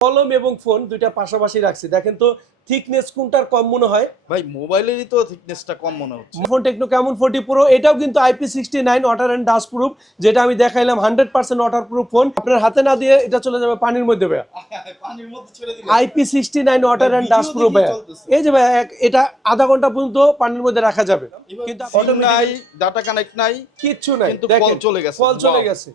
কলম এবং ফোন দুইটা পাশাপাশি রাখছি। দেখেন তো থিকনেস কোনটার কম মনে হয়? ভাই মোবাইলেরই তো থিকনেসটা কম মনে হচ্ছে। Phone Tecno Camon forty pro এটাও কিন্তু IP sixty nine water and dust proof যেটা আমি দেখাইলাম hundred percent water proof phone আপনার হাতে না দিয়ে এটা চলে যাবে পানির মধ্যে ভাইয়া। পানির মধ্যে ছেড়ে দিলে IP sixty nine water and dust proof ভাইয়া। এই যে ভাইয়া এটা আধা ঘণ্টা পর্যন্ত পানির মধ্যে রাখা যাবে। কিন্তু নাই ডাটা কানেক্ট নাই কিচ্ছু নাই। কিন্তু কল চলে গেছে। কল চলে গেছে।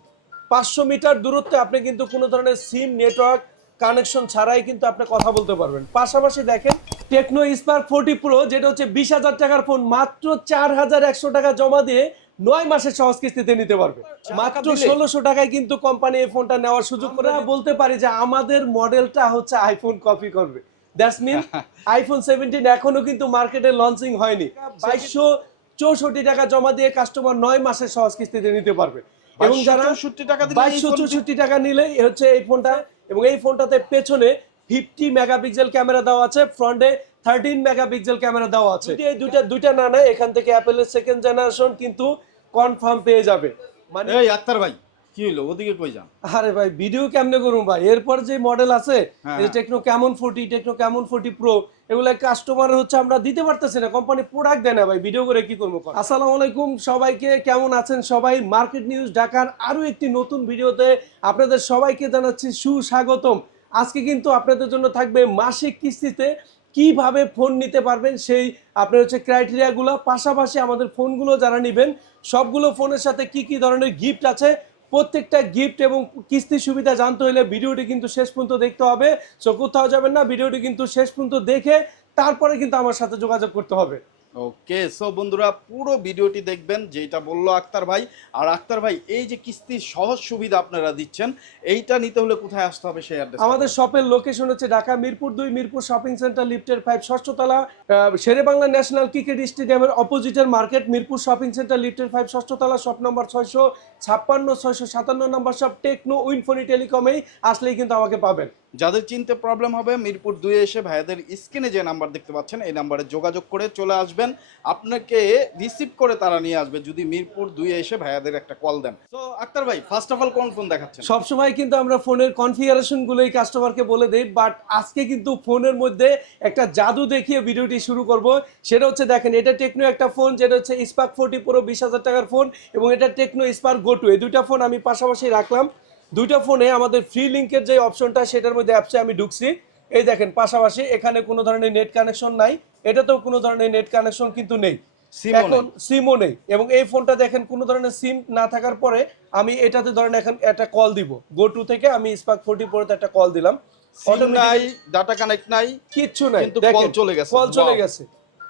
পাঁচশো মিটার দূরত্বে আপনি কিন্তু কোনো ধরনের সিম নেটওয়ার্ক কানেকশন ছাড়াই কিন্তু আপনি কথা বলতে পারবেন। পাশাপাশি দেখেন টেকনো স্পার্ক ফোর্টি প্রো যেটা হচ্ছে বিশ হাজার টাকার ফোন মাত্র চার হাজার একশো টাকা জমা দিয়ে নয় মাসের সহজ কিস্তিতে নিতে পারবে। মাত্র ষোলোশো টাকায় কিন্তু কোম্পানি এই ফোনটা নেওয়ার সুযোগ করে বলতে পারি যে আমাদের মডেলটা হচ্ছে আইফোন কপি করবে। দ্যাটস মিন আইফোন সেভেন্টিন এখনও কিন্তু মার্কেটে লঞ্চিং হয়নি। বাইশশো চৌষট্টি টাকা জমা দিয়ে কাস্টমার নয় মাসের সহজ কিস্তিতে নিতে পারবে। এবং যারা 264 টাকা দিলে এই বাইশশো চৌষট্টি টাকা নিলে হচ্ছে এই ফোনটা এবং এই ফোনটাতে পেছনে ফিফটি মেগাপিক্সেল ক্যামেরা দেওয়া আছে ফ্রন্টে থার্টিন মেগাপিক্সেল ক্যামেরা দেওয়া আছে। এই দুইটা দুইটা না নেয় এখান থেকে অ্যাপেলের সেকেন্ড জেনারেশন কিন্তু কনফার্ম পেয়ে যাবে। মানে এই আক্তার ভাই কি হলো ওদিকে কই যান? আরে ভাই ভিডিও কেমনে করুন ভাই? এরপর যে মডেল আছে হ্যাঁ। Tecno Camon forty Tecno Camon forty pro এগুলো কাস্টমার হচ্ছে আমরা দিতে পারতেছি না। কোম্পানি প্রোডাক্ট দেয় না ভাই ভিডিও করে কি করব কর? আসসালামু আলাইকুম সবাইকে, কেমন আছেন সবাই? মার্কেট নিউজ ঢাকার আরও একটি নতুন ভিডিওতে আপনাদের সবাইকে জানাচ্ছি সুস্বাগতম। আজকে কিন্তু আপনাদের জন্য থাকবে মাসিক কিস্তিতে কীভাবে ফোন নিতে পারবেন, সেই আপনার হচ্ছে ক্রাইটেরিয়াগুলো পাশাপাশি আমাদের ফোনগুলো যারা নেবেন, সবগুলো ফোনের সাথে কি কি ধরনের গিফট আছে প্রত্যেকটা গিফট এবং কিস্তি সুবিধা জানতে হলে ভিডিওটি কিন্তু শেষ পর্যন্ত দেখতে হবে। সো কোথাও যাবেন না, ভিডিওটি কিন্তু শেষ পর্যন্ত দেখে তারপরে কিন্তু আমার সাথে যোগাযোগ করতে হবে। ওকে সো বন্ধুরা, পুরো ভিডিওটি দেখবেন যেটা বলল আক্তার ভাই। আর আক্তার ভাই, এই যে কিস্তির সহজ সুবিধা আপনারা দিচ্ছেন, এইটা নিতে হলে কোথায় আসতে হবে সেই অ্যাড্রেস আমাদের শপের লোকেশন হচ্ছে ঢাকা মিরপুর দুই, মিরপুর শপিং সেন্টার লিফটের ফাইভ ষষ্ঠতলা শেরে বাংলা ন্যাশনাল ক্রিকেট স্টেডিয়ামের অপোজিটের মার্কেট মিরপুর শপিং সেন্টার লিফটের ফাইভ ষষ্ঠতলা শপ নম্বর ছয়শো ছাপ্পান্ন, ছয়শো সাতান্ন নম্বর শপ টেকনো উইনফোনি টেলিকমেই আসলেই কিন্তু আমাকে পাবেন। যাদের চিনতে প্রবলেম হবে, মিরপুর দুয়ে এসে ভাইয়াদের স্ক্রিনে যে নাম্বার দেখতে পাচ্ছেন, এই নাম্বারে যোগাযোগ করে চলে আসবেন। আপনাকে রিসিভ করে তারা নিয়ে আসবে যদি মিরপুর দুয়ে এসে ভাইয়াদের একটা কল দেন। তো আক্তার ভাই ফার্স্ট অফ অল কোন ফোন দেখাচ্ছেন? সবসময় কিন্তু আমরা ফোনের কনফিগারেশন গুলোই কাস্টমারকে বলে দিই বাট আজকে কিন্তু ফোনের মধ্যে একটা জাদু দেখিয়ে ভিডিওটি শুরু করব। সেটা হচ্ছে দেখেন, এটা টেকনো একটা ফোন যেটা হচ্ছে স্পার্ক ফোর্টি পুরো বিশ হাজার টাকার ফোন এবং এটা টেকনো স্পার্ক গো টু এই দুইটা ফোন আমি পাশাপাশি রাখলাম। দুইটা ফোনে আমাদের ফ্রি লিঙ্কের যে অপশনটা সেটার মধ্যে অ্যাপসে আমি ঢুকছি। এই দেখেন পাশাপাশি এখানে কোনো ধরনের নেট কানেকশন নাই। এটাতেও কোনো ধরনের নেট কানেকশন কিন্তু নেই। এখন সিমও নেই এবং এই ফোনটা দেখেন কোনো ধরনের সিম না থাকার পরে আমি এটাতে ধরেন এখন একটা কল দিব। গো টু থেকে আমি স্পার্ক ফোর্টি পরে একটা কল দিলাম। নাই ডাটা কানেক্ট নাই কিচ্ছু নাই। চলে গেছে। কল চলে গেছে।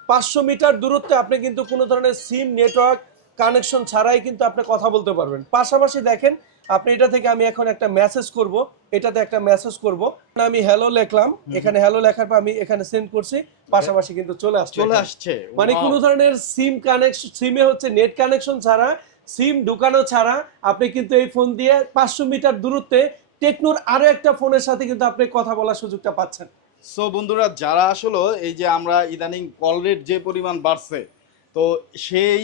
পাঁচশো মিটার দূরত্বে আপনি কিন্তু কোনো ধরনের সিম নেটওয়ার্ক কানেকশন ছাড়াই কিন্তু আপনি কথা বলতে পারবেন। পাশাপাশি দেখেন আপনি এটা থেকে আমি এখন একটা মেসেজ করব। এটাতে একটা মেসেজ করব। আমি হ্যালো লিখলাম। এখানে হ্যালো লেখার পর আমি এখানে সেন্ড করছি। পাশাপাশি কিন্তু চলে আসছে চলে আসছে। মানে. কোনো ধরনের সিম কানেকশন সিমে হচ্ছে নেট কানেকশন ছাড়া সিম ঢুকানো ছাড়া আপনি কিন্তু এই ফোন দিয়ে পাঁচশো মিটার দূরত্বে টেকনোর আরও একটা ফোনের সাথে কিন্তু আপনি কথা বলার সুযোগটা পাচ্ছেন। সো বন্ধুরা যারা আসলে এই যে আমরা ইদানিং কল রেট যে পরিমাণ বাড়ছে তো সেই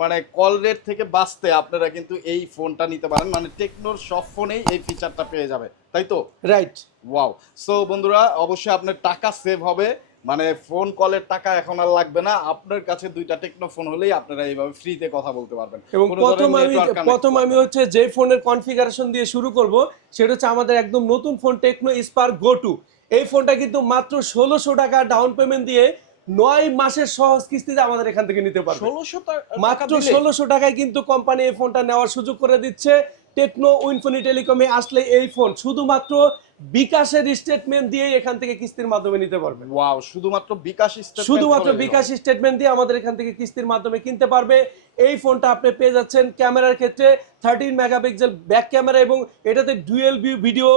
মানে কল রেট থেকে বাঁচতে আপনারা কিন্তু এই ফোনটা নিতে পারেন। মানে টেকনোর সব ফোনেই এই ফিচারটা পেয়ে যাবে। তাই তো? রাইট ওয়াও সো বন্ধুরা অবশ্যই আপনার টাকা সেভ হবে। মানে ফোন কলের টাকা এখন আর লাগবে না। আপনার কাছে দুইটা টেকনো ফোন হলেই আপনারা এইভাবে ফ্রিতে কথা বলতে পারবেন। এবং প্রথম আমি প্রথম আমি হচ্ছে যে ফোনের কনফিগারেশন দিয়ে শুরু করব সেটা হচ্ছে আমাদের একদম নতুন phone Tecno Spark go two এই ফোনটা কিন্তু মাত্র ষোলোশো টাকা ডাউন পেমেন্ট দিয়ে নয় মাসের সহজ কিস্তিতে আমাদের এখান থেকে নিতে পারবে। ষোলোশো মাত্র ষোলোশো টাকায় কিন্তু কোম্পানি এই ফোনটা নেওয়ার সুযোগ করে দিচ্ছে। টেকনো উইনফোনি টেলিকমে আসলে এই ফোন শুধুমাত্র বিকাশের স্টেটমেন্ট দিয়ে এখান থেকে কিস্তির মাধ্যমে নিতে পারবেন ওয়াও শুধুমাত্র বিকাশ শুধুমাত্র বিকাশ স্টেটমেন্ট দিয়ে আমাদের এখান থেকে কিস্তির মাধ্যমে কিনতে পারবে। এই ফোনটা আপনি পেয়ে যাচ্ছেন ক্যামেরার ক্ষেত্রে থার্টিন মেগাপিক্সেল ব্যাক ক্যামেরা এবং এটাতে dual view video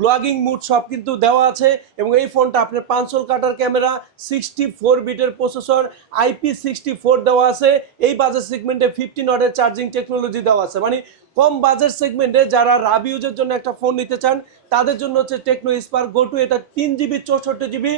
blogging mode সব কিন্তু দেওয়া আছে এবং এই ফোনটা আপনার পাঁচশোল কাটার ক্যামেরা সিক্সটি ফোর বিটের প্রসেসর আইপি সিক্সটি ফোর দেওয়া আছে। এই বাজেট সেগমেন্টে ফিফটি নটের চার্জিং টেকনোলজি দেওয়া আছে। মানে কম বাজেট সেগমেন্টে যারা রাব ইউজের জন্য একটা ফোন নিতে চান, তাদের জন্য হচ্ছে টেকনো স্পার্ক গো টু এটা তিন জিবি, চৌষট্টি জিবি,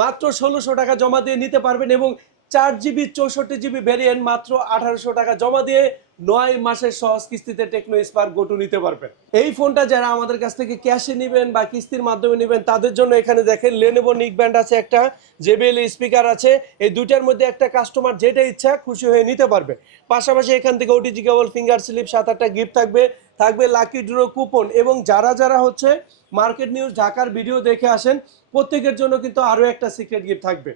মাত্র ষোলোশো টাকা জমা দিয়ে নিতে পারবেন এবং চার জিবি, চৌষট্টি জিবি ভ্যারিয়েন্ট মাত্র আঠারোশো টাকা জমা দিয়ে নয় মাসের সহজ কিস্তিতে টেকনো স্পার্ক, গোটু নিতে পারবেন। এই ফোনটা যারা আমাদের কাছ থেকে ক্যাশে নেবেন বা কিস্তির মাধ্যমে নেবেন, তাদের জন্য এখানে দেখেন লেনোভো নিক ব্যান্ড আছে একটা জেবিএল স্পিকার আছে। এই দুইটার মধ্যে একটা কাস্টমার যেটা ইচ্ছা খুশি হয়ে নিতে পারবে। পাশাপাশি এখান থেকে ওটিজি কেবল ফিঙ্গার স্লিপ সাত আটটা গিফট থাকবে। থাকবে লাকি ড্র কুপন এবং যারা যারা হচ্ছে মার্কেট নিউজ ঢাকার ভিডিও দেখে আসেন প্রত্যেকের জন্য কিন্তু আরও একটা সিক্রেট গিফট থাকবে।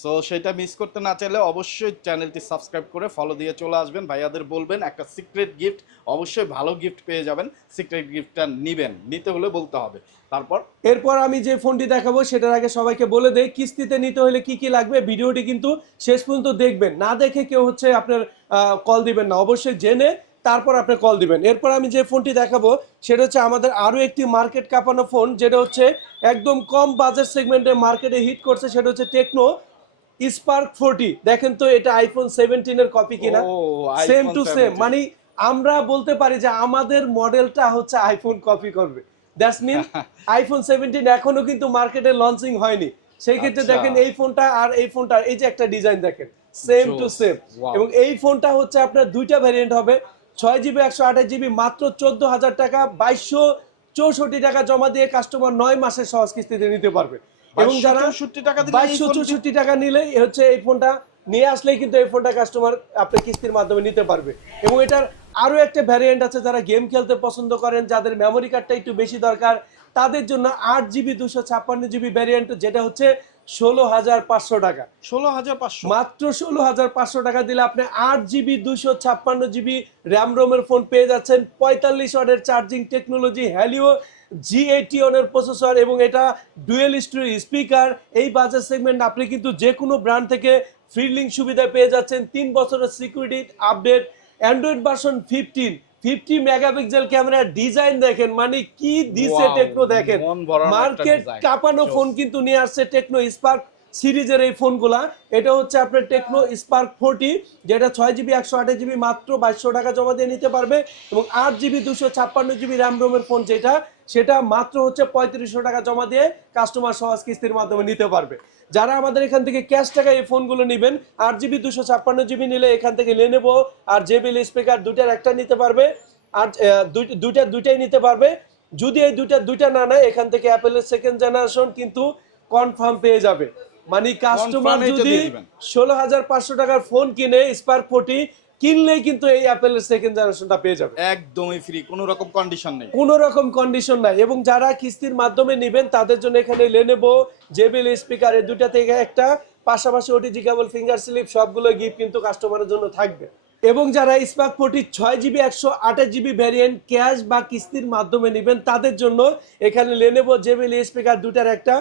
সো সেটা মিস করতে না চাইলে অবশ্যই চ্যানেলটি সাবস্ক্রাইব করে ফলো দিয়ে চলে আসবেন। ভাইয়াদের বলবেন একটা সিক্রেট গিফট অবশ্যই ভালো গিফট পেয়ে যাবেন। সিক্রেট গিফটটা নিবেন নিতে হলে বলতে হবে। তারপর? এরপর আমি যে ফোনটি দেখাবো সেটার আগে সবাইকে বলে দেই কিস্তিতে নিতে হলে কি কি লাগবে? ভিডিওটি কিন্তু শেষ পর্যন্ত দেখবেন। না দেখে কেউ হচ্ছে আপনার কল দিবেন না। অবশ্যই জেনে তারপর আপনি কল দিবেন। এরপর আমি যে ফোনটি দেখাবো সেটা হচ্ছে আমাদের আরও একটি মার্কেট কাঁপানো ফোন যেটা হচ্ছে একদম কম বাজেট সেগমেন্টে মার্কেটে হিট করছে সেটা হচ্ছে টেকনো স্পার্ক ফোরটি দেখেন তো এটা আইফোন সেভেন্টিনের কপি কিনা? সেম টু সেম মানে আমরা বলতে পারি যে আমাদের মডেলটা হচ্ছে আইফোন কপি করবে। দ্যাটস মিন আইফোন সেভেন্টিন এখনও কিন্তু মার্কেটে লঞ্চিং হয়নি। সেই ক্ষেত্রে আচ্ছা। দেখেন এই ফোনটা আর এই ফোনটা এই যে একটা ডিজাইন দেখেন। সেম টু সেম এবং এই ফোনটা হচ্ছে আপনার দুইটা ভ্যারিয়েন্ট হবে। ছয় জিবি একশো আঠাশ জিবি মাত্র চোদ্দ হাজার টাকা বাইশশো চৌষট্টি টাকা জমা দিয়ে কাস্টমার নয় মাসের সহজ কিস্তিতে নিতে পারবে। এবং যারা 2264 টাকা বাইশশো চৌষট্টি টাকা নিলে হচ্ছে এই ফোনটা নিয়ে আসলেই কিন্তু এই ফোনটা কাস্টমার আপনি কিস্তির মাধ্যমে নিতে পারবে। এবং এটার আরও একটা ভ্যারিয়েন্ট আছে যারা গেম খেলতে পছন্দ করেন যাদের মেমোরি কার্ডটা একটু বেশি দরকার তাদের জন্য আট জিবি দুশো ছাপ্পান্ন জিবি ভ্যারিয়েন্ট যেটা হচ্ছে ষোলো হাজার পাঁচশো টাকা। ষোলো হাজার পাঁচশো? মাত্র ষোলো হাজার পাঁচশো টাকা দিলে আপনি আট জিবি দুশো ছাপ্পান্ন জিবি র্যাম রোমের ফোন পেয়ে যাচ্ছেন। পঁয়তাল্লিশ ওয়াটের চার্জিং টেকনোলজি হ্যালিও জি এইটিওনের প্রসেসর এবং এটা ডুয়েল স্টোরি স্পিকার এই বাজার সেগমেন্ট আপনি কিন্তু যে কোনো ব্র্যান্ড থেকে ফ্রি লিঙ্ক সুবিধা পেয়ে যাচ্ছেন। তিন বছরের security update Android version fifteen fifty megapixel camera design দেখেন মানে কি দিছে টেকনো দেখেন মার্কেট. কাঁপানো ফোন কিন্তু নিয়ে আসছে টেকনো স্পার্ক সিরিজের এই ফোনগুলা, এটা হচ্ছে আপনার টেকনো স্পার্ক ফোরটি যেটা ছয় জিবি একশো আঠাশ জিবি মাত্র বাইশশো টাকা জমা দিয়ে নিতে পারবে, এবং আট জিবি দুশো ছাপ্পান্ন জিবি র্যাম রোমের ফোন যেটা, সেটা মাত্র হচ্ছে পঁয়ত্রিশশো টাকা জমা দিয়ে কাস্টমার সহজ কিস্তির মাধ্যমে নিতে পারবে। যারা আমাদের এখান থেকে ক্যাশ টাকা এই ফোনগুলো নেবেন, আট জিবি দুশো ছাপ্পান্ন জিবি নিলে এখান থেকে নিয়ে নেব, আর জেবিল স্পিকার দুটার একটা নিতে পারবে, আর দুই- দুইটা, দুইটাই নিতে পারবে। যদি এই দুইটা দুইটা না নেয়, এখান থেকে অ্যাপেলের সেকেন্ড জেনারেশন কিন্তু কনফার্ম পেয়ে যাবে। মানে কাস্টমার যদি ষোলো হাজার পাঁচশো টাকার ফোন কিনে স্পার্ক ফোর্টি কিনলেই কিন্তু এই অ্যাপেলের সেকেন্ড জেনারেশনটা পেয়ে যাবে। একদমই ফ্রি কোনো রকম কন্ডিশন নেই। কোনো রকম কন্ডিশন নাই। এবং যারা কিস্তির মাধ্যমে নেবেন তাদের জন্য এখানে লেনেবো জেবিল স্পিকার এই দুটা থেকে একটা। পাশাপাশি ওটিজি কেবল ফিঙ্গার স্লিপ সবগুলো গিফট কিন্তু কাস্টমারের জন্য থাকবে। এবং যারা স্পার্ক ফোর্টি ছয় জিবি একশো আঠাশ জিবি ভ্যারিয়েন্ট ক্যাশ বা কিস্তির মাধ্যমে নেবেন, তাদের জন্য এখানে লেনেবো জেবিল স্পিকার দুটার একটা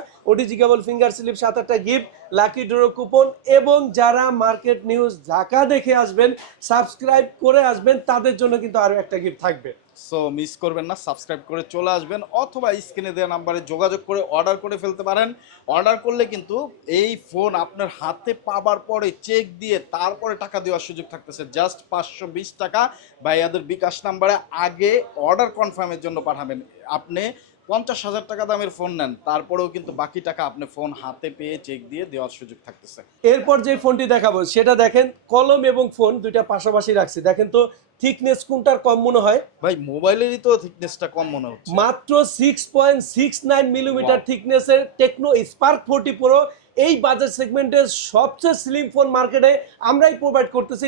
কেবল ফিঙ্গার স্লিপ সাত আটটা গিফট লাকি ড্রো কুপন এবং যারা মার্কেট নিউজ ঢাকা দেখে আসবেন, সাবস্ক্রাইব করে আসবেন, তাদের জন্য কিন্তু আরও একটা গিফট থাকবে। সো মিস করবেন না সাবস্ক্রাইব করে চলে আসবেন, অথবা স্ক্রিনে দেওয়া নাম্বারে যোগাযোগ করে অর্ডার করে ফেলতে পারেন। অর্ডার করলে কিন্তু এই ফোন আপনার হাতে পাবার পরে চেক দিয়ে তারপরে টাকা দেওয়ার সুযোগ থাকতেছে। জাস্ট পাঁচশো বিশ টাকা। ভাইয়াদের বিকাশ নাম্বারে আগে অর্ডার কনফার্মের জন্য পাঠাবেন। আপনি পঞ্চাশ হাজার টাকা দামের ফোন নেন তারপরেও কিন্তু বাকি টাকা আপনি ফোন হাতে পেয়ে চেক দিয়ে দেওয়ার সুযোগ থাকতেছে। এরপর যে ফোনটি দেখাবো সেটা দেখেন কলম এবং ফোন দুইটা পাশাপাশি রাখছে। দেখেন তো থিকনেস কোনটার কম মনে হয়? ভাই মোবাইলেরই তো থিকনেসটা কম মনে হচ্ছে। মাত্র six point six nine millimetre. থিকনেসের Tecno Spark forty pro এই বাজার সেগমেন্টের সবচেয়ে স্লিম ফোন মার্কেটে আমরাই প্রোভাইড করতেছি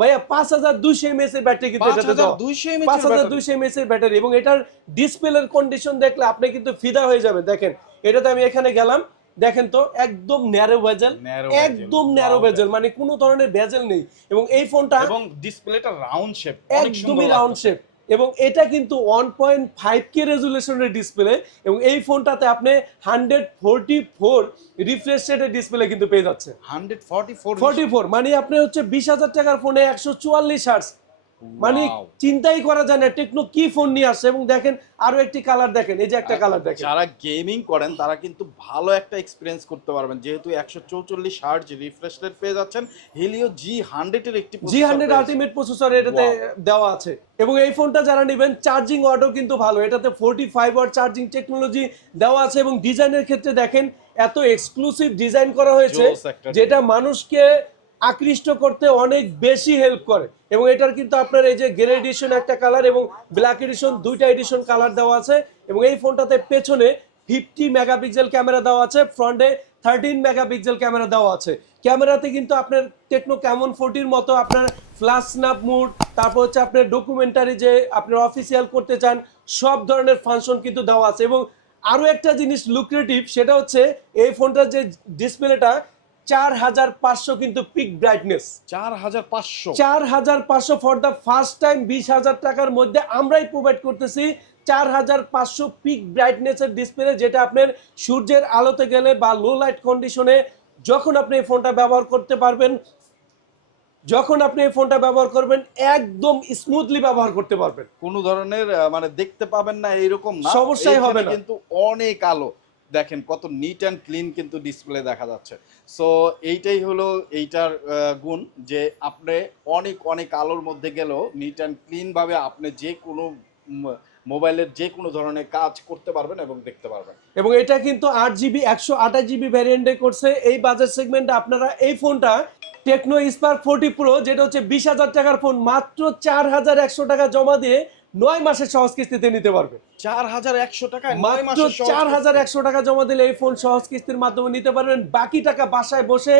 ভাইয়া? পাঁচ হাজার দুইশো এমএস এর ব্যাটারি কিন্তু এটাতে দেওয়া 5200 mAh পাঁচ হাজার? দুইশো এমএস এর ব্যাটারি এবং এটার ডিসপ্লের কন্ডিশন দেখলে আপনি কিন্তু ফিদা হয়ে যাবেন। দেখেন এটাতে আমি এখানে গেলাম। দেখেন তো একদম ন্যারো ভেজেল একদম ন্যারো ভেজেল মানে কোনো ধরনের ভেজেল নেই। এবং এই ফোনটা এবং ডিসপ্লেটা রাউন্ড শেপ একদমই রাউন্ড শেপ এবং এটা কিন্তু ওয়ান পয়েন্ট ফাইভ কে রেজুলেশনের ডিসপ্লে এবং এই ফোনটাতে আপনি হান্ড্রেড ফোরটি ফোর রিফ্রেশ রেটের ডিসপ্লে কিন্তু পেয়ে যাচ্ছে hundred forty four forty four মানে আপনি হচ্ছে বিশ হাজার টাকার ফোনে একশো চুয়াল্লিশ হার্স মানে চিন্তাই করা যায় না টেকনো কি ফোন নিয়ে আসছে এবং দেখেন আরও একটি কালার দেখেন এই যে একটা কালার দেখেন। যারা গেমিং করেন তারা কিন্তু ভালো একটা এক্সপিরিয়েন্স করতে পারবেন। যেহেতু একশো চৌচল্লিশ হার্জ রিফ্রেশ রেট পেয়ে যাচ্ছেন হিলিও জি হান্ড্রেড এর একটি জি হান্ড্রেড। আলটিমেট প্রসেসর এটাতে দেওয়া আছে। এবং এই ফোনটা যারা নেবেন চার্জিং ওয়াটও কিন্তু ভালো। এটাতে forty five watt charging technology দেওয়া আছে এবং ডিজাইনের ক্ষেত্রে দেখেন এত এক্সক্লুসিভ ডিজাইন করা হয়েছে যেটা মানুষকে আকৃষ্ট করতে অনেক বেশি হেল্প করে। এবং এটার কিন্তু আপনার এই যে গ্রে এডিশন একটা কালার এবং ব্ল্যাক এডিশন দুইটা এডিশন কালার দেওয়া আছে। এবং এই ফোনটাতে পেছনে ফিফটি মেগাপিক্সেল ক্যামেরা দেওয়া আছে ফ্রন্টে থার্টিন মেগাপিক্সেল ক্যামেরা দেওয়া আছে। ক্যামেরাতে কিন্তু আপনার টেকনো ক্যামন ফোরটির মতো আপনার ফ্ল্যাশ স্ন্যাপ মুড তারপর হচ্ছে আপনার ডকুমেন্টারি যে আপনার অফিসিয়াল করতে চান, সব ধরনের ফাংশন কিন্তু দেওয়া আছে। এবং আরও একটা জিনিস লুক্রেটিভ সেটা হচ্ছে এই ফোনটার যে ডিসপ্লেটা চার হাজার পাঁচশো কিন্তু পিক ব্রাইটনেস চার হাজার পাঁচশো। চার হাজার পাঁচশো ফর দ্য ফার্স্ট টাইম বিশ হাজার টাকার মধ্যে আমরাই প্রোভাইড করতেছি চার হাজার পাঁচশো পিক ব্রাইটনেসের ডিসপ্লে যেটা আপনার সূর্যের আলোতে গেলে বা লো লাইট কন্ডিশনে যখন আপনি এই ফোনটা ব্যবহার করতে পারবেন যখন আপনি এই ফোনটা ব্যবহার করবেন একদম স্মুথলি ব্যবহার করতে পারবেন। কোনো ধরনের মানে দেখতে পাবেন না এরকম না। সমস্যাই হবে না। কিন্তু অনেক আলো। দেখেন কত নিট অ্যান্ড ক্লিন কিন্তু ডিসপ্লে দেখা যাচ্ছে। সো এইটাই হলো এইটার গুণ যে আপনি অনেক অনেক আলোর মধ্যে গেলেও নিট অ্যান্ড ক্লিনভাবে আপনি যে কোনো মোবাইলের যে কোনো ধরনের কাজ করতে পারবেন এবং দেখতে পারবেন। এবং এটা কিন্তু আট জিবি, একশো আঠাশ জিবি ভ্যারিয়েন্টে করছে। এই বাজেট সেগমেন্টে আপনারা এই ফোনটা টেকনো স্পার্ক ফোর্টি প্রো যেটা হচ্ছে বিশ হাজার টাকার ফোন মাত্র চার হাজার একশো টাকা জমা দিয়ে নয় মাসের সহজ কিস্তিতে নিতে পারবে। চার হাজার একশো মাত্র চার হাজার একশো টাকা জমা দিলে এই ফোন সহজ কিস্তির মাধ্যমে নিতে পারবেন। বাকি টাকা বাসায় বসে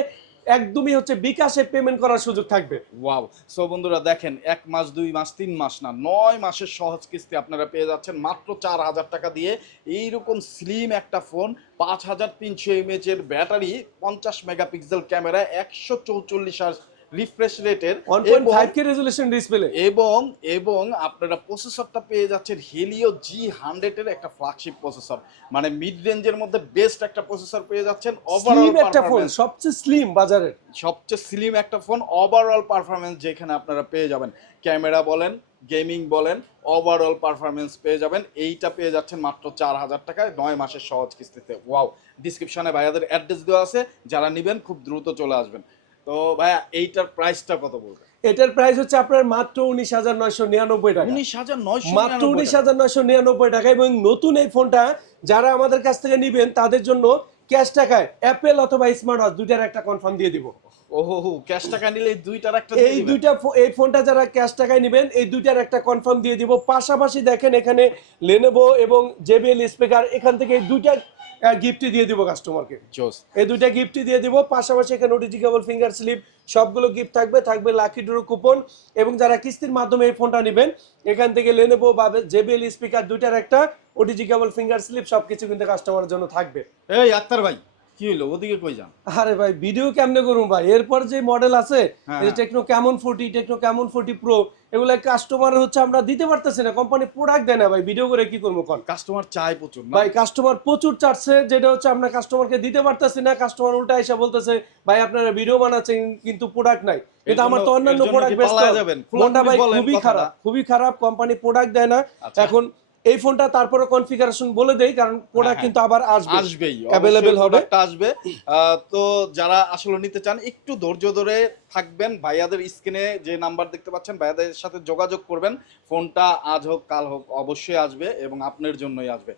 একদমই হচ্ছে বিকাশে পেমেন্ট করার সুযোগ থাকবে। ওয়াও সো বন্ধুরা দেখেন এক মাস দুই মাস তিন মাস না নয় মাসের সহজ কিস্তি আপনারা পেয়ে যাচ্ছেন। মাত্র চার হাজার টাকা দিয়ে এইরকম স্লিম একটা ফোন পাঁচ হাজার তিনশো এমএচ এর ব্যাটারি পঞ্চাশ মেগাপিক্সেল ক্যামেরা একশো চৌচল্লিশ আর রিফ্রেশ রেটের one point five K resolution display এবং এবং আপনারা প্রসেসরটা পেয়ে যাচ্ছেন হেলিও জি হান্ড্রেড এর একটা ফ্ল্যাগশিপ প্রসেসর মানে মিড রেঞ্জের মধ্যে বেস্ট একটা প্রসেসর পেয়ে যাচ্ছেন ওভারঅল একটা ফোন সবচেয়ে স্লিম বাজারের। সবচেয়ে স্লিম একটা ফোন ওভারঅল পারফরমেন্স যেখানে আপনারা পেয়ে যাবেন। ক্যামেরা বলেন গেমিং বলেন ওভারঅল পারফরমেন্স পেয়ে যাবেন। এইটা পেয়ে যাচ্ছেন মাত্র চার হাজার টাকায় নয় মাসের সহজ কিস্তিতে। ওয়াও ডিসক্রিপশনে ভাইয়াদের অ্যাড্রেস দেওয়া আছে। যারা নেবেন খুব দ্রুত চলে আসবেন। তো ভাইয়া এইটার প্রাইসটা কত বলবেন? এটার প্রাইস হচ্ছে আপনার মাত্র উনিশ হাজার নয়শো নিরানব্বই টাকা। উনিশ হাজার নয়শো মাত্র উনিশ হাজার নয়শো নিরানব্বই টাকা এবং নতুন এই ফোনটা যারা আমাদের কাছ থেকে নিবেন তাদের জন্য ক্যাশ টাকায় অ্যাপেল অথবা স্মার্ট ওয়াচ দুইটার একটা কনফার্ম দিয়ে দিব। ওহো ক্যাশ টাকা নিলে এই দুইটার একটা এই দুইটা এই ফোনটা যারা ক্যাশ টাকায় নেবেন এই দুইটার একটা কনফার্ম দিয়ে দিব। পাশাপাশি দেখেন এখানে লেনেভো এবং জেবিএল স্পিকার এখান থেকে এই দুইটা গিফটই দিয়ে দিব কাস্টমারকে জোস এই দুইটা গিফটই দিয়ে দিব পাশাপাশি এখানে ওটিজি কেবল ফিঙ্গার স্লিপ সবগুলো গিফট থাকবে থাকবে লাকি ড্র কুপন এবং যারা কিস্তির মাধ্যমে এই ফোনটা নেবেন এখান থেকে লেনেভো বা জেবিএল স্পিকার দুইটার একটা ওটিজি কেবল ফিঙ্গার স্লিপ সবকিছু কিন্তু কাস্টমারের জন্য থাকবে। এই আক্তার ভাই কি হলো ওদিকে কই যান? আরে ভাই ভিডিও কেমনে করুন ভাই? এরপর যে মডেল আছে হ্যাঁ। Tecno Camon forty Tecno Camon forty pro এগুলো কাস্টমার হচ্ছে আমরা দিতে পারতেছি না। কোম্পানি প্রোডাক্ট দেয় না ভাই ভিডিও করে কি করব কোন? কাস্টমার চায় প্রচুর ভাই কাস্টমার প্রচুর চাচ্ছে যেটা হচ্ছে আমরা কাস্টমারকে দিতে পারতেছি না। কাস্টমার উল্টা এসে বলতেছে ভাই আপনারা ভিডিও বানাচ্ছেন কিন্তু প্রোডাক্ট নাই। কিন্তু আমার তো অন্যান্য প্রোডাক্ট বেস্ট যাবেন? ভাই খুবই খারাপ খুবই খারাপ কোম্পানি প্রোডাক্ট দেয় না। আচ্ছা। এখন এই ফোনটা তারপরে কনফিগারেশন বলে দেই কারণ প্রোডাক্ট হ্যাঁ। কিন্তু আবার আসবে। আসবেই অ্যাভেলেবেল হবে। একটা আসবে। তো যারা আসলে নিতে চান একটু ধৈর্য ধরে থাকবেন। ভাইয়াদের স্ক্রিনে যে নাম্বার দেখতে পাচ্ছেন ভাইয়াদের সাথে যোগাযোগ করবেন। ফোনটা আজ হোক কাল হোক অবশ্যই আসবে এবং আপনার জন্যই আসবে।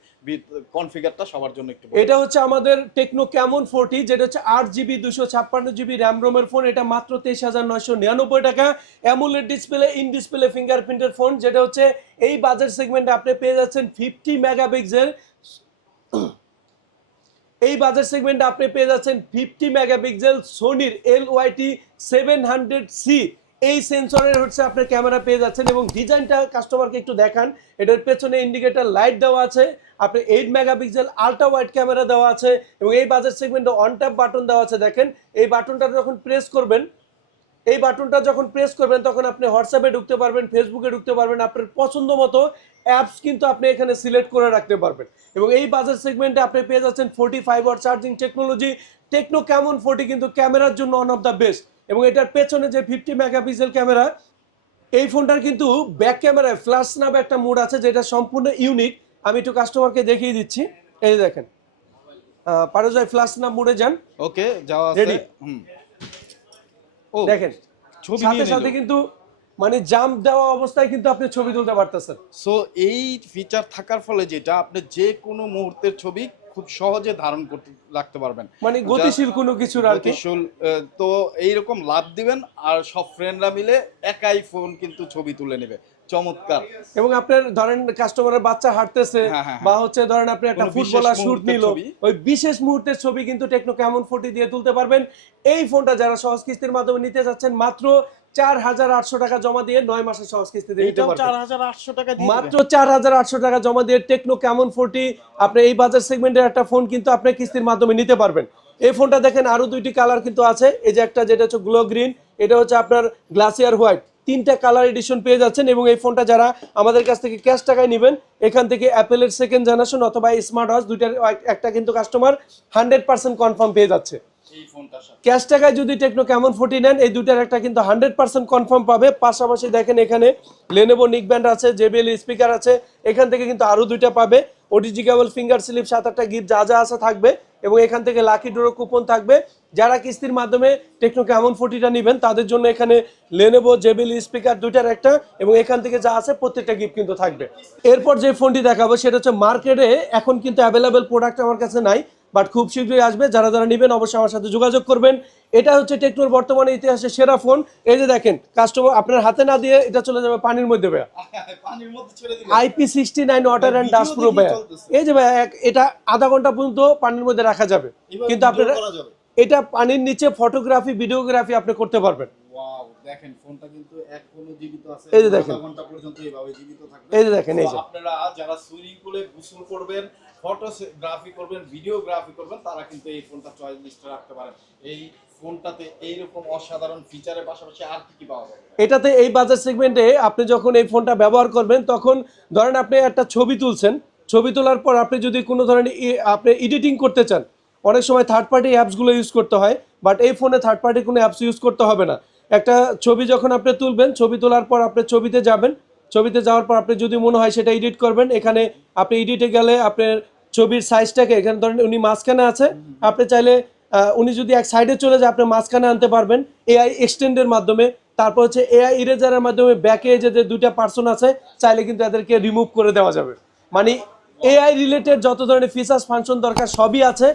কনফিগারটা সবার জন্য একটু। এটা হচ্ছে আমাদের টেকনো ক্যামন ফোরটি যেটা হচ্ছে আট জিবি দুশো ছাপ্পান্ন জিবি র্যাম রোমের ফোন এটা মাত্র তেইশ হাজার নয়শো নিরানব্বই টাকা। অ্যামুলেট ডিসপ্লে ইন ডিসপ্লে ফিঙ্গারপ্রিন্টের ফোন যেটা হচ্ছে এই বাজেট সেগমেন্টে আপনি পেয়ে যাচ্ছেন ফিফটি মেগাপিক্সেল এই বাজেট সেগমেন্টে আপনি পেয়ে যাচ্ছেন fifty megapixel সোনির L YT seven hundred C এই সেন্সরের হচ্ছে আপনার ক্যামেরা পেয়ে যাচ্ছেন এবং ডিজাইনটা কাস্টমারকে একটু দেখান। এটার পেছনে ইন্ডিকেটার লাইট দেওয়া আছে। আপনি eight megapixel ultra wide camera দেওয়া আছে এবং এই বাজার সেগমেন্টে অন ট্যাপ বাটন দেওয়া আছে। দেখেন, এই বাটনটা যখন প্রেস করবেন, এই বাটনটা যখন প্রেস করবেন, তখন আপনি হোয়াটসঅ্যাপে ঢুকতে পারবেন ফেসবুকে ঢুকতে পারবেন। আপনার পছন্দ মতো অ্যাপস কিন্তু আপনি এখানে সিলেক্ট করে রাখতে পারবেন। এবং এই বাজার সেগমেন্টে আপনি পেয়ে যাচ্ছেন forty five watt charging technology Tecno Camon forty কিন্তু ক্যামেরার জন্য ওয়ান অফ দ্য বেস্ট এবং এটার পেছনে যে ফিফটি মেগাপিক্সেল ক্যামেরা এই ফোনটার কিন্তু ব্যাক ক্যামেরায় ফ্ল্যাশ নামে একটা মোড আছে যেটা সম্পূর্ণ ইউনিক আমি একটু কাস্টমারকে দেখিয়ে দিচ্ছি। এই দেখেন। পারো যায় ফ্ল্যাশ নাম মোডে যান। ওকে যাওয়া ও দেখেন ছবি সাথে সাথে কিন্তু মানে জাম্প দেওয়া অবস্থায় কিন্তু আপনি ছবি তুলতে পারতেছেন। সো এই ফিচার থাকার ফলে যেটা আপনি যে কোনো মুহূর্তের ছবি খুব সহজে ধারণ করতে রাখতে পারবেন। মানে গতিশীল কোনো কিছুর আর কি? গতিশীল, তো এইরকম লাভ দিবেন আর সব ফ্রেন্ডরা মিলে একাই ফোন কিন্তু ছবি তুলে নেবে। চমৎকার। এবং আপনার ধরেন কাস্টমারের বাচ্চা হাঁটতেছে হ্যাঁ, হ্যাঁ, বা হচ্ছে ধরেন আপনি একটা ফুটবলার শুট নিল ওই বিশেষ মুহূর্তের ছবি কিন্তু টেকনো কেমন ফোর্টি দিয়ে তুলতে পারবেন? এই ফোনটা যারা সহজ কিস্তির মাধ্যমে নিতে যাচ্ছেন মাত্র চার হাজার আটশো টাকা জমা দিয়ে নয় মাসের সহজ কিস্তি নিতে পারবেন আটশো টাকা মাত্র চার হাজার আটশো টাকা জমা দিয়ে টেকনো কেমন আপনি এই বাজার সেগমেন্টের একটা ফোন কিন্তু আপনি কিস্তির মাধ্যমে নিতে পারবেন। এই ফোনটা দেখেন আরও দুইটি কালার কিন্তু আছে। এই যে একটা যেটা হচ্ছে গ্লো গ্রিন এটা হচ্ছে আপনার গ্লাসিয়ার হোয়াইট। তিনটা কালার এডিশন পেয়ে যাচ্ছেন এবং এই ফোনটা যারা আমাদের কাছ থেকে ক্যাশ টাকায় নেবেন এখান থেকে অ্যাপেলের সেকেন্ড জেনারেশন অথবা স্মার্ট ওয়াচ দুইটার একটা কিন্তু কাস্টমার হান্ড্রেড পার্সেন্ট কনফার্ম পেয়ে যাচ্ছে। ক্যাশ টাকায় যদি টেকনো কেমন ফোর্টি নেন, এই দুটার একটা কিন্তু হান্ড্রেড পার্সেন্ট কনফার্ম পাবে। পাশাপাশি দেখেন এখানে লেনেভো নিক ব্যান্ড আছে জেবিএল স্পিকার আছে। এখান থেকে কিন্তু আরও দুইটা পাবে। ওটিজি কেবল ফিঙ্গার স্লিপ সাত আটটা গিফট যা যা আছে থাকবে। এবং এখান থেকে লাকি ডোরো কুপন থাকবে। যারা কিস্তির মাধ্যমে টেকনো কেমন ফোর্টিটা নেবেন, তাদের জন্য এখানে লেনেভো জেবিএল স্পিকার দুইটার একটা এবং এখান থেকে যা আছে প্রত্যেকটা গিফট কিন্তু থাকবে। এরপর যে ফোনটি দেখাবো, সেটা হচ্ছে মার্কেটে এখন কিন্তু অ্যাভেলেবেল প্রোডাক্ট আমার কাছে নাই। বাট খুব শীঘ্রই আসবে। যারা যারা নেবেন অবশ্যই আমার সাথে যোগাযোগ করবেন। এটা হচ্ছে টেকনোর বর্তমানে ইতিহাসে সেরা ফোন। এই যে দেখেন কাস্টমার আপনার হাতে না দিয়ে এটা চলে যাবে পানির মধ্যে ভাইয়া। IP sixty nine water and dust pro দেখেই ভাইয়া। এই যে ভাইয়া এটা আধা ঘণ্টা পর্যন্ত পানির মধ্যে রাখা যাবে। কিন্তু আপনারা এটা পানির নিচে ফটোগ্রাফি ভিডিওগ্রাফি আপনি করতে পারবেন। দেখেন ফোনটা কিন্তু এখনও জীবিত আছে। এই যে দেখেন। ঘণ্টা পর্যন্ত এইভাবে জীবিত থাকবে। এই যে দেখেন, এই যে। আপনারা যারা সুইমিং পুলে গোসল করবেন ফটোগ্রাফি করবেন ভিডিওগ্রাফি করবেন, তারা কিন্তু এই ফোনটা চয়েস লিস্টে রাখতে পারেন। এই ফোনটাতে এইরকম অসাধারণ ফিচারের পাশাপাশি আর কি কি পাওয়া যাবে? এটাতে এই বাজার সেগমেন্টে আপনি যখন এই ফোনটা ব্যবহার করবেন, তখন ধরেন আপনি একটা ছবি তুলছেন, ছবি তোলার পর আপনি যদি কোনো ধরনের আপনি এডিটিং করতে চান, অনেক সময় থার্ড পার্টি অ্যাপসগুলো ইউজ করতে হয় বাট এই ফোনে থার্ড পার্টি কোনো অ্যাপস ইউজ করতে হবে না। একটা ছবি যখন আপনি তুলবেন, ছবি তোলার পর আপনি ছবিতে যাবেন, ছবিতে যাওয়ার পর আপনি যদি মনে হয় সেটা এডিট করবেন, এখানে আপনি এডিটে গেলে আপনার ছবির সাইজটাকে এখানে ধরেন উনি মাঝখানে আছে, আপনি চাইলে উনি যদি এক সাইডে চলে যায়, আপনি মাঝখানে আনতে পারবেন এআই এক্সটেন্ডের মাধ্যমে। তারপর হচ্ছে এআই ইরেজারের মাধ্যমে ব্যাকে যে দুইটা পার্সন আছে, চাইলে কিন্তু এদেরকে রিমুভ করে দেওয়া যাবে। মানে এআই রিলেটেড যত ধরনের ফিচার্স ফাংশন দরকার সবই আছে।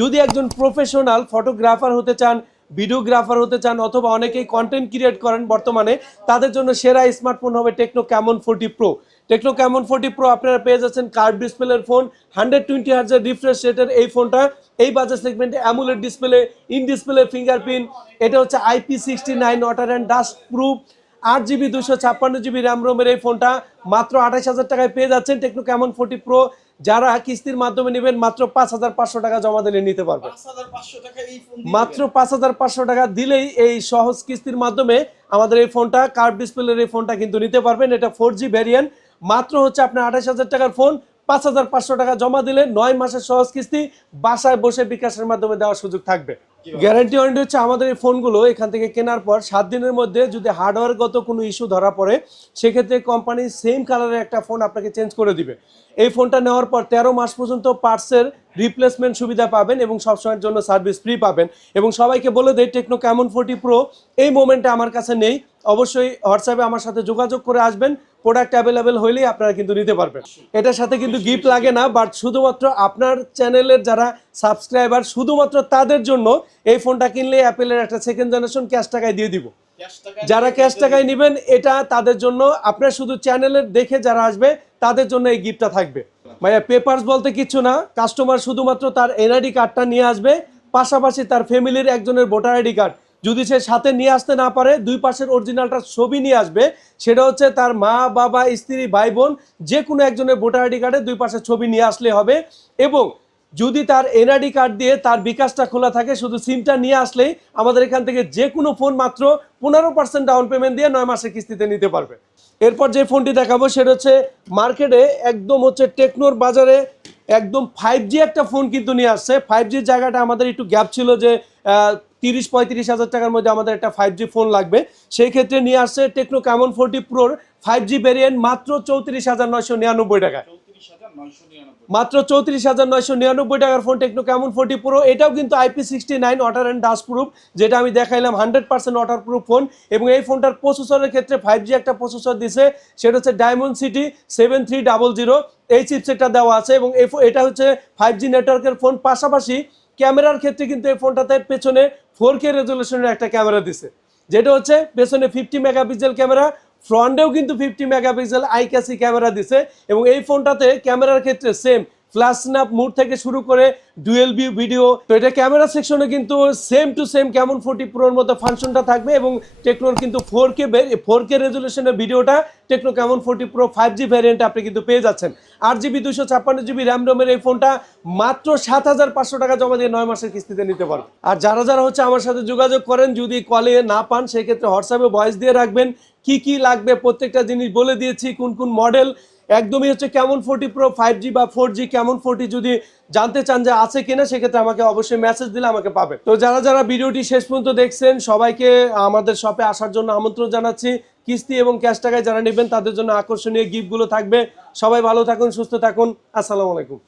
যদি একজন প্রফেশনাল ফটোগ্রাফার হতে চান ভিডিওগ্রাফার হতে চান, অথবা অনেকেই কন্টেন্ট ক্রিয়েট করেন বর্তমানে, তাদের জন্য সেরা স্মার্টফোন হবে Tecno Camon forty pro Tecno Camon forty pro আপনারা পেয়ে যাচ্ছেন কার্ড ডিসপ্লের ফোন হান্ড্রেড টোয়েন্টি হার্জের রিফ্রেশ রেটের এই ফোনটা এই বাজার সেগমেন্টে AMOLED display in display fingerprint এটা হচ্ছে IP sixty nine water and dust proof আট জিবি দুশো ছাপ্পান্ন জিবি র্যাম রোমের এই ফোনটা মাত্র আঠাশ হাজার টাকায় পেয়ে যাচ্ছেন টেকনো ক্যামন ফোর্টি প্রো যারা কিস্তির মাধ্যমে নেবেন মাত্র পাঁচ হাজার পাঁচশো টাকা জমা দিলে নিতে পারবেন। মাত্র পাঁচ হাজার পাঁচশো টাকা দিলেই এই সহজ কিস্তির মাধ্যমে আমাদের এই ফোনটা কার্ভ ডিসপ্লের এই ফোনটা কিন্তু নিতে পারবেন। এটা ফোর জি ভ্যারিয়েন্ট মাত্র হচ্ছে আপনার আঠাশ হাজার টাকার ফোন, পাঁচ হাজার পাঁচশো টাকা জমা দিলে নয় মাসের সহজ কিস্তি, বাসায় বসে বিকাশের মাধ্যমে দেওয়ার সুযোগ থাকবে। গ্যারান্টি ওয়ারেন্টি হচ্ছে আমাদের এই ফোনগুলো, এখান থেকে কেনার পর সাত দিনের মধ্যে যদি হার্ডওয়্যারগত কোনো ইস্যু ধরা পড়ে, সেক্ষেত্রে কোম্পানি সেম কালারের একটা ফোন আপনাকে চেঞ্জ করে দিবে। এই ফোনটা নেওয়ার পর তেরো মাস পর্যন্ত পার্টসের রিপ্লেসমেন্ট সুবিধা পাবেন এবং সবসময়ের জন্য সার্ভিস ফ্রি পাবেন। এবং সবাইকে বলে দেয় টেকনো ক্যামন ফোর্টি প্রো এই মোমেন্টে আমার কাছে নেই। অবশ্যই হোয়াটসঅ্যাপে আমার সাথে যোগাযোগ করে আসবেন। প্রোডাক্ট অ্যাভেলেবেল হইলেই আপনারা কিন্তু নিতে পারবেন। এটার সাথে কিন্তু গিফট লাগে না বাট শুধুমাত্র আপনার চ্যানেলের যারা সাবস্ক্রাইবার শুধুমাত্র তাদের জন্য এই ফোনটা কিনলে অ্যাপেলের একটা সেকেন্ড জেনারেশন ক্যাশ টাকায় দিয়ে দিব। যারা ক্যাশ টাকায় নেবেন এটা তাদের জন্য আপনার শুধু চ্যানেলের দেখে যারা আসবে তাদের জন্য এই গিফটটা থাকবে। ভাইয়া পেপারস বলতে কিছু না কাস্টমার শুধুমাত্র তার এনআইডি কার্ডটা নিয়ে আসবে পাশাপাশি তার ফ্যামিলির একজনের ভোটার আইডি কার্ড। যদি সে সাথে নিয়ে আসতে না পারে দুই পাশের অরিজিনালটা ছবি নিয়ে আসবে সেটা হচ্ছে তার মা বাবা স্ত্রী ভাই বোন যে কোনো একজনের ভোটার আইডি কার্ডে দুই পাশের ছবি নিয়ে আসলে হবে এবং যদি তার এনআইডি কার্ড দিয়ে তার বিকাশটা খোলা থাকে, শুধু সিমটা নিয়ে আসলেই আমাদের এখান থেকে যে কোনো ফোন মাত্র পনেরো পার্সেন্ট ডাউন পেমেন্ট দিয়ে নয় মাসের কিস্তিতে নিতে পারবে। এরপর যে ফোনটি দেখাবো, সেটা হচ্ছে মার্কেটে একদম হচ্ছে টেকনোর বাজারে একদম ফাইভ জি একটা ফোন কিন্তু নিয়ে আসছে। ফাইভ জির জায়গাটা আমাদের একটু গ্যাপ ছিল যে তিরিশ পঁয়ত্রিশ হাজার টাকার মধ্যে আমাদের একটা ফাইভ জি ফোন লাগবে। সেই ক্ষেত্রে নিয়ে আসছে টেকনো ক্যামন ফোরটি প্রোর ফাইভ জি ভ্যারিয়েন্ট মাত্র চৌত্রিশ হাজার নয়শো নিরানব্বই টাকায়। মাত্র চৌত্রিশ হাজার নয়শো নিরানব্বই টাকার phone Tecno Camon forty pro? এটাও কিন্তু IP sixty nine water and dust proof যেটা আমি দেখাইলাম hundred percent water proof phone এবং এই ফোনটার প্রসেসরের ক্ষেত্রে ফাইভ জি একটা প্রসেসর দিছে, সেটা হচ্ছে Dimensity seven three double zero এই চিপসেটটা দেওয়া আছে এবং এটা হচ্ছে ফাইভ জি নেটওয়ার্কের ফোন পাশাপাশি ক্যামেরার ক্ষেত্রে কিন্তু এই ফোনটাতে পেছনে ফোর কে রেজলিউশনের একটা ক্যামেরা দিছে, যেটা হচ্ছে পেছনে ফিফটি মেগাপিক্সেল ক্যামেরা ফ্রন্টেও কিন্তু ফিফটি মেগাপিক্সেল আইকাসি ক্যামেরা দিছে এবং এই ফোনটাতে ক্যামেরার ক্ষেত্রে সেম ফ্ল্যাশ স্ন্যাপ মুড থেকে শুরু করে ডুয়েল ভিউ ভিডিও। তো এটা ক্যামেরা সেকশনে কিন্তু same to same Camon forty প্রোর মতো ফাংশনটা থাকবে এবং টেকনোর কিন্তু ফোর কে ফোর কে রেজলিউশনের ভিডিওটা Tecno Camon forty pro five G variant আপনি কিন্তু পেয়ে যাচ্ছেন। আট জিবি দুশো ছাপ্পান্ন জিবি র্যাম রোমের এই ফোনটা মাত্র সাত হাজার পাঁচশো টাকা জমা দিয়ে নয় মাসের কিস্তিতে নিতে পারবেন আর যারা যারা হচ্ছে আমার সাথে যোগাযোগ করেন, যদি কলে না পান, সেক্ষেত্রে হোয়াটসঅ্যাপে ভয়েস দিয়ে রাখবেন। কি কি লাগবে, প্রত্যেকটা জিনিস বলে দিয়েছি, কোন কোন মডেল একদমই হচ্ছে কেমন ফোরটি প্রো ফাইভ জি বা ফোর জি কেমন ফোরটি যদি জানতে চান যে আছে কিনা, সেক্ষেত্রে আমাকে অবশ্যই মেসেজ দিলে আমাকে পাবে। তো যারা যারা ভিডিওটি শেষ পর্যন্ত দেখছেন, সবাইকে আমাদের শপে আসার জন্য আমন্ত্রণ জানাচ্ছি। কিস্তি এবং ক্যাশ টাকায় যারা নেবেন, তাদের জন্য আকর্ষণীয় গিফটগুলো থাকবে। সবাই ভালো থাকুন, সুস্থ থাকুন। আসসালামু আলাইকুম।